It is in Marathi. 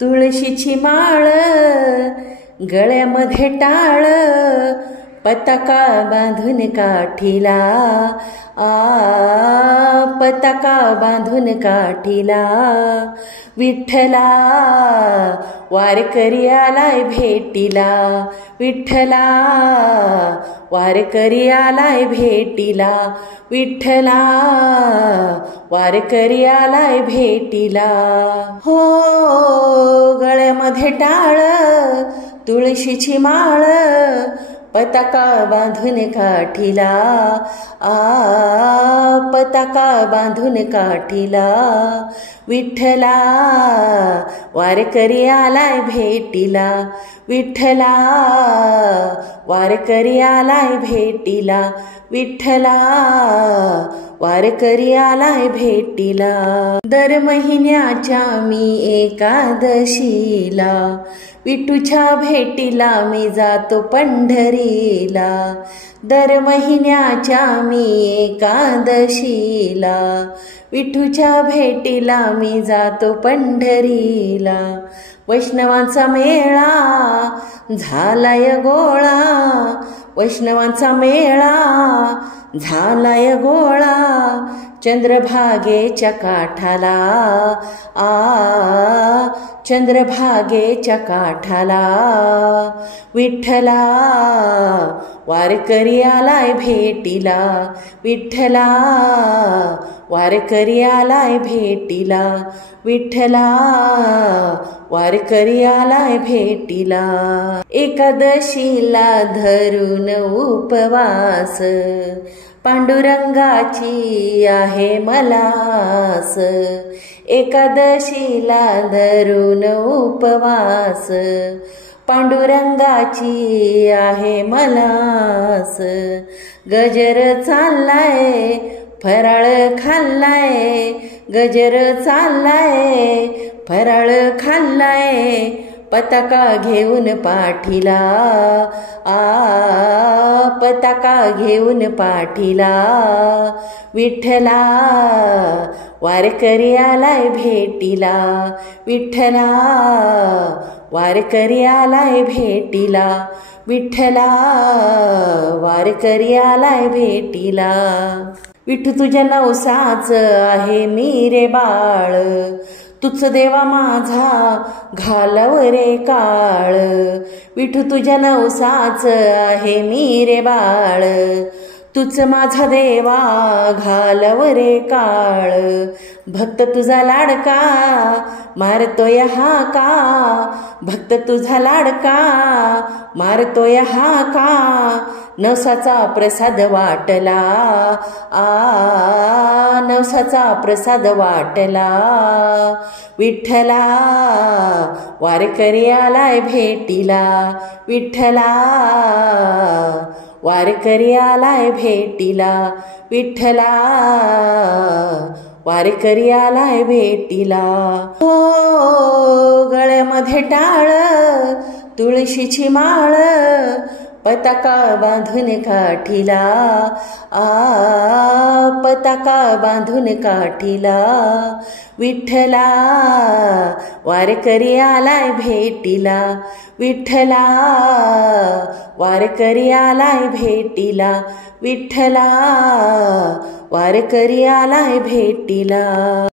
तुळशीची माळ गळ्यामध्ये टाळ, पताका बांधून काठीला, पताका बांधून काठीला. विठ्ठला वारकरी आलाय भेटीला, विठ्ठला वारकरी आलाय भेटीला, विठ्ठला वारकरी आलाय भेटीला. हो गळ्यामध्ये टाळ तुळशीची माळ, पताका बांधून काठीला, पताका बांधून काठीला. विठ्ठला वारकरी आलाय भेटीला, विठ्ठला वारकरी आलाय भेटीला, विठ्ठला वारकरी आलाय भेटीला. दर महिन्याच्या मी एकादशीला, विठूच्या भेटीला मी जातो पंढरीला. दर महिन्याच्या मी एकादशीला, विठूच्या भेटीला मी जातो पंढरीला. वैष्णवांचा मेळा झालाय गोळा, वैष्णवांचा मेळा झालाय गोळा. चंद्रभागेच्या काठाला, चंद्रभागेच्या काठाला. विठ्ठला वारकरी आलाय भेटीला, विठ्ठला वारकरी आलाय भेटीला, विठ्ठला वारकरी आलाय भेटीला. एकादशीला धरून उपवास, पांडुरंगाची आहे मलास. एकादशीला धरून उपवास, पांडुरंगाची आहे मलास. गजर चाललाय फराळ खाल्लाय, गजर चाललाय फराळ खाल्लाय. पताका घेऊन पाठीला, पताका घेऊन पाठीला. विठ्ठला वारकरी आलाय भेटीला, विठ्ठला वारकरी आलाय भेटीला, विठ्ठला वारकरी आलाय भेटीला. विठू तुझ्या नवसाच आहे मी रे बाळ, तुझ देवा माझा घालाव रे काळ. विठू तुझ्या नवसाच आहे मी रे बाळ, तुझ माझा देवा घालाव रे काळ. भक्त तुझा लाडका मारतोय हाका, भक्त तुझा लाडका मारतोय हाका. नवसाचा प्रसाद वाटला, नवसाचा प्रसाद वाटला. विठ्ठला वारकरी आलाय भेटीला, विठ्ठला वारकरी आलाय भेटीला, विठ्ठला वारकरी आलाय भेटीला. हो गळ्यामध्ये टाळ तुळशीची माळ, पताका बांधून काठीला, पताका बांधून काठीला. विठ्ठला वारकरी आलाय भेटीला, विठ्ठला वारकरी आलाय भेटीला, विठ्ठला वारकरी आलाय भेटीला.